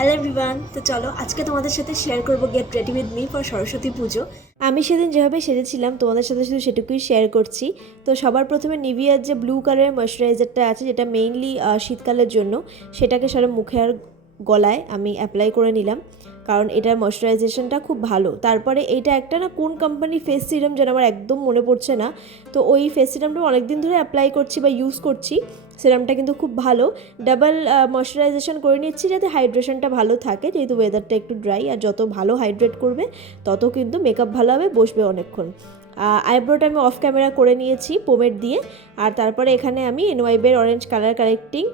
Hello everyone, তো চলো আজকে তোমাদের সাথে শেয়ার করবো get ready with me for Saraswati পুজো। আমি সেদিন যেভাবে সেজেছিলাম তোমাদের সাথে শুধু সেটুকুই শেয়ার করছি। তো সবার প্রথমে নিভিয়ার যে ব্লু কালারের ময়শ্চারাইজারটা আছে, যেটা মেইনলি শীতকালের জন্য, সেটাকে সারা মুখে আর গলায় আমি অ্যাপ্লাই করে নিলাম, কারণ এটার ময়শ্চারাইজেশনটা খুব ভালো। তারপরে এইটা একটা না কোন কোম্পানি ফেস সিরাম যেন আমার একদম মনে পড়ছে না, তো ওই ফেস সিরামটা অনেকদিন ধরে অ্যাপ্লাই করছি বা ইউজ করছি। সিরামটা কিন্তু খুব ভালো, ডাবল ময়শ্চারাইজেশন করে নিচ্ছি যাতে হাইড্রেশনটা ভালো থাকে, যেহেতু ওয়েদারটা একটু ড্রাই, আর যত ভালো হাইড্রেট করবে তত কিন্তু মেকআপ ভালো হবে, বসবে অনেকক্ষণ। আইব্রোটা আমি অফ ক্যামেরা করে নিয়েছি পোমেড দিয়ে, আর তারপরে এখানে আমি এনওয়াইবের অরেঞ্জ কালার কারেক্টিং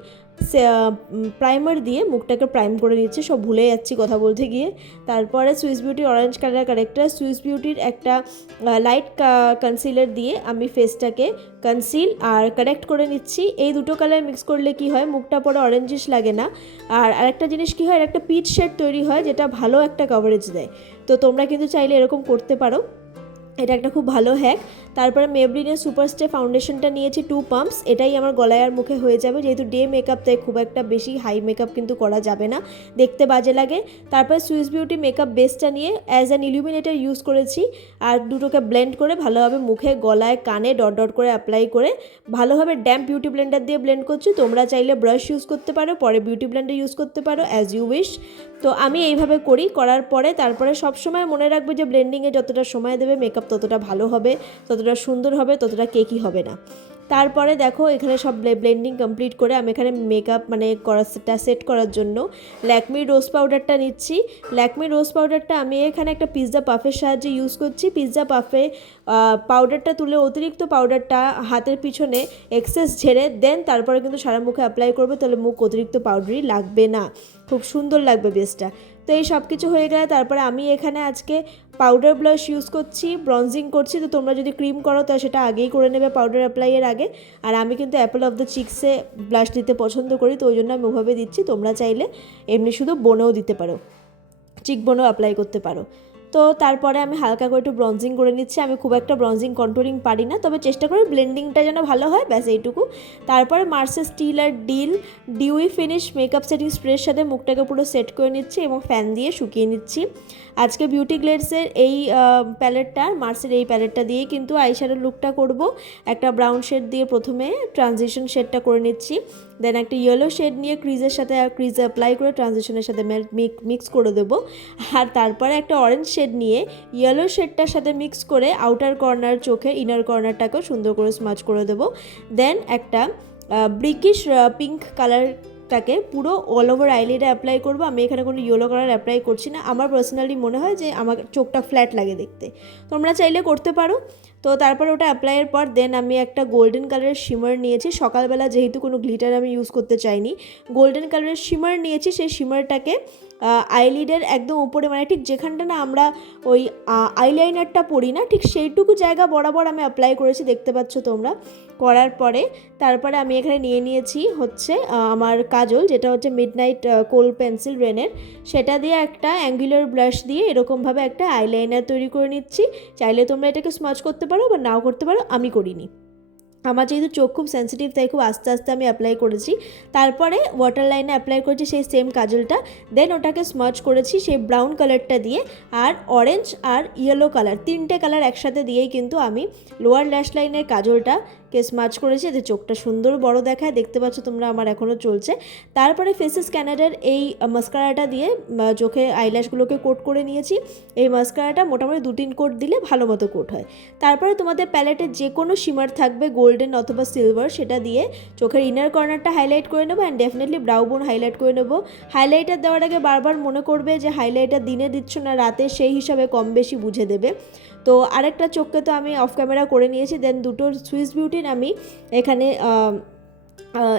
প্রাইমার দিয়ে মুখটাকে প্রাইম করে নিচ্ছি, সব ভুলে যাচ্ছি কথা বলতে গিয়ে। তারপরে Swiss beauty orange colour character, Swiss বিউটির একটা লাইট কনসিলার দিয়ে আমি ফেসটাকে কনসিল আর কারেক্ট করে নিচ্ছি। এই দুটো কালার মিক্স করলে কি হয়, মুখটা পরে অরেঞ্জিশ লাগে না। আর আরেকটা জিনিস কি হয়, একটা পিচ শেড তৈরি হয় যেটা ভালো একটা কভারেজ দেয়। তো তোমরা কিন্তু চাইলে এরকম করতে পারো, এটা একটা খুব ভালো হ্যাক। তারপরে মেবলিনের সুপারস্টে ফাউন্ডেশনটা নিয়েছি 2 পাম্পস, এটাই আমার গলায় আর মুখে হয়ে যাবে, যেহেতু ডে মেকআপ তাই খুব একটা বেশি হাই মেকআপ কিন্তু করা যাবে না, দেখতে বাজে লাগে। তারপরে সুইস বিউটি মেকআপ বেসটা নিয়ে অ্যাজ অ্যান ইলুমিনেটর ইউজ করেছি, আর দুটোকে ব্লেন্ড করে ভালোভাবে মুখে গলায় কানে ডট ডট করে অ্যাপ্লাই করে ভালোভাবে ড্যাম্প বিউটি ব্লেন্ডার দিয়ে ব্লেন্ড করছি। তোমরা চাইলে ব্রাশ ইউজ করতে পারো, পরে বিউটি ব্লেন্ডার ইউজ করতে পারো, অ্যাজ ইউ উইশ। তো আমি এইভাবে করি, করার পরে তারপরে সবসময় মনে রাখবে যে ব্লেন্ডিংয়ে যতটা সময় দেবে মেকআপ ততটা ভালো হবে, ততটা সুন্দর হবে, ততটা কেকি হবে না। তারপরে দেখো এখানে সব ব্লেন্ডিং কমপ্লিট করে আমি এখানে মেকআপ মানে করাটা সেট করার জন্য ল্যাকমি রোজ পাউডারটা নিচ্ছি। ল্যাকমি রোজ পাউডারটা আমি এখানে একটা পিৎজা পাফের সাহায্যে ইউজ করছি। পিৎজা পাফে পাউডারটা তুলে অতিরিক্ত পাউডারটা হাতের পিছনে এক্সেস ঝেড়ে দেন তারপরে কিন্তু সারা মুখে অ্যাপ্লাই করবে, তাহলে মুখ অতিরিক্ত পাউডারই লাগবে না, খুব সুন্দর লাগবে বেসটা। তো এই সব কিছু হয়ে গেলে তারপরে আমি এখানে আজকে পাউডার ব্লাশ ইউজ করছি, ব্রঞ্জিং করছি। তো তোমরা যদি ক্রিম করো তো সেটা আগেই করে নেবে পাউডার অ্যাপ্লাইয়ের আগে। আর আমি কিন্তু অ্যাপল অফ দ্য চিক্সে ব্লাশ দিতে পছন্দ করি, তো ওই জন্য আমি ওভাবে দিচ্ছি। তোমরা চাইলে এমনি শুধু বোনেও দিতে পারো, চিক বোনেও অ্যাপ্লাই করতে পারো। তো তারপরে আমি হালকা করে একটু ব্রঞ্জিং করে নিচ্ছি। আমি খুব একটা ব্রঞ্জিং কন্ট্রোলিং পারি না, তবে চেষ্টা করি ব্লেন্ডিংটা যেন ভালো হয়, ব্যাস এইটুকু। তারপরে মার্সেস স্টিল আর ডিউই ফিনিশ মেকআপ সেটিং স্প্রের সাথে মুখটাকে পুরো সেট করে নিচ্ছি এবং ফ্যান দিয়ে শুকিয়ে নিচ্ছি। আজকে বিউটি গ্লেডসের এই প্যালেটটা, মার্সের এই প্যালেটটা দিয়েই কিন্তু আইশ্যাডোর লুকটা করব। একটা ব্রাউন শেড দিয়ে প্রথমে ট্রানজিশন শেডটা করে নিচ্ছি, দেন একটা ইয়েলো শেড নিয়ে ক্রিজের সাথে ক্রিজে অ্যাপ্লাই করে ট্রানজিশনের সাথে মিক্স করে দেবো। আর তারপরে একটা অরেঞ্জ শেড নিয়ে ইয়েলো শেডটার সাথে মিক্স করে আউটার কর্নার চোখে ইনার কর্নারটাকেও সুন্দর করে স্মাচ করে দেবো। দেন একটা ব্রিকিশ পিঙ্ক কালারটাকে পুরো অল ওভার আইলিডে অ্যাপ্লাই করবো। আমি এখানে কোনো ইয়েলো কালার অ্যাপ্লাই করছি না, আমার পার্সোনালি মনে হয় যে আমার চোখটা ফ্ল্যাট লাগে দেখতে, তোমরা চাইলে করতে পারো। তো তারপরে ওটা অ্যাপ্লাইয়ের পর দেন আমি একটা গোল্ডেন কালারের শিমার নিয়েছি। সকালবেলা যেহেতু কোনো গ্লিটার আমি ইউজ করতে চাইনি, গোল্ডেন কালারের শিমার নিয়েছি। সেই শিমারটাকে আইলিডের একদম উপরে, মানে ঠিক যেখানটা না আমরা ওই আইলাইনারটা পরি না, ঠিক সেইটুকু জায়গা বরাবর আমি অ্যাপ্লাই করেছি, দেখতে পাচ্ছ তোমরা। করার পরে তারপরে আমি এখানে নিয়ে নিয়েছি হচ্ছে আমার কাজল, যেটা হচ্ছে মিডনাইট কোল পেন্সিল রেনের, সেটা দিয়ে একটা অ্যাঙ্গুলার ব্লাশ দিয়ে এরকমভাবে একটা আইলাইনার তৈরি করে নিচ্ছি। চাইলে তোমরা এটাকে স্মাচ করতে পারো বা নাও করতে পারো, আমি করিনি। আমার যেহেতু চোখ খুব সেন্সিটিভ তাই খুব আস্তে আস্তে আমি অ্যাপ্লাই করেছি। তারপরে ওয়াটার লাইনে অ্যাপ্লাই করেছি সেই সেম কাজলটা, দেন ওটাকে স্মাচ করেছি সেই ব্রাউন কালারটা দিয়ে, আর অরেঞ্জ আর ইয়েলো কালার, তিনটে কালার একসাথে দিয়েই কিন্তু আমি লোয়ার ল্যাশ লাইনের কাজলটাকে স্মাচ করেছি, এতে চোখটা সুন্দর বড় দেখায়, দেখতে পাচ্ছ তোমরা আমার এখনও চলছে। তারপরে ফেসেস ক্যানাডার এই মাস্কারাটা দিয়ে চোখে আইল্যাশগুলোকে কোট করে নিয়েছি। এই মাস্কারাটা মোটামুটি 2-3 কোট দিলে ভালো মতো কোট হয়। তারপরে তোমাদের প্যালেটে যে কোনো শিমার থাকবে গোল্ডেন অথবা সিলভার, সেটা দিয়ে চোখের ইনার কর্নারটা হাইলাইট করে নেবো, অ্যান্ড ডেফিনেটলি ব্রাউ বোন হাইলাইট করে নেবো। হাইলাইটার দেওয়ার আগে বারবার মনে করবে যে হাইলাইটার দিনে দিচ্ছ না রাতে, সেই হিসাবে কম বেশি বুঝে দেবে। তো আরেকটা চোখকে তো আমি অফ ক্যামেরা করে নিয়েছি। দেন দুটো সুইস বিউটির আমি এখানে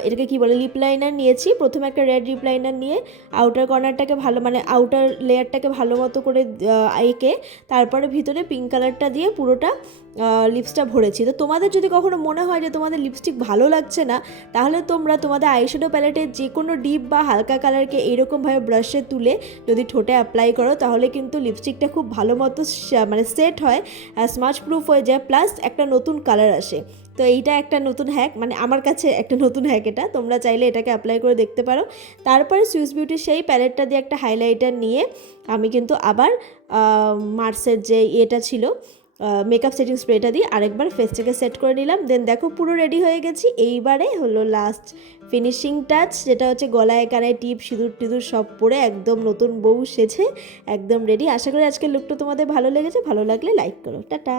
এটাকে কী বলে লিপ লাইনার নিয়েছি। প্রথমে একটা রেড লিপ লাইনার নিয়ে আউটার কর্নারটাকে ভালো, মানে আউটার লেয়ারটাকে ভালো মতো করে এঁকে তারপরে ভিতরে পিঙ্ক কালারটা দিয়ে পুরোটা লিপসটা ভরেছি। তো তোমাদের যদি কখনো মনে হয় যে তোমাদের লিপস্টিক ভালো লাগছে না, তাহলে তোমরা তোমাদের আইশ্যাডো প্যালেটের যে কোনো ডিপ বা হালকা কালারকে এইরকমভাবে ব্রাশে তুলে যদি ঠোঁটে অ্যাপ্লাই করো, তাহলে কিন্তু লিপস্টিকটা খুব ভালো মতো মানে সেট হয়, স্মাচ প্রুফ হয়ে যায়, প্লাস একটা নতুন কালার আসে। তো এইটা একটা নতুন হ্যাক, মানে আমার কাছে একটা নতুন হ্যাক এটা, তোমরা চাইলে এটাকে অ্যাপ্লাই করে দেখতে পারো। তারপরে সুইস বিউটির সেই প্যালেটটা দিয়ে একটা হাইলাইটার নিয়ে আমি কিন্তু আবার মার্সের যে এটা ছিল মেকআপ সেটিং স্প্রেটা দিয়ে আরেকবার ফেসটাকে সেট করে নিলাম। দেন দেখো পুরো রেডি হয়ে গেছি। এইবারে হলো লাস্ট ফিনিশিং টাচ, যেটা হচ্ছে গলায় কানায় টিপ সিঁদুর টিঁদুর সব পরে একদম নতুন বউ সেজে একদম রেডি। আশা করি আজকের লুকটা তোমাদের ভালো লেগেছে, ভালো লাগলে লাইক করো। টাটা।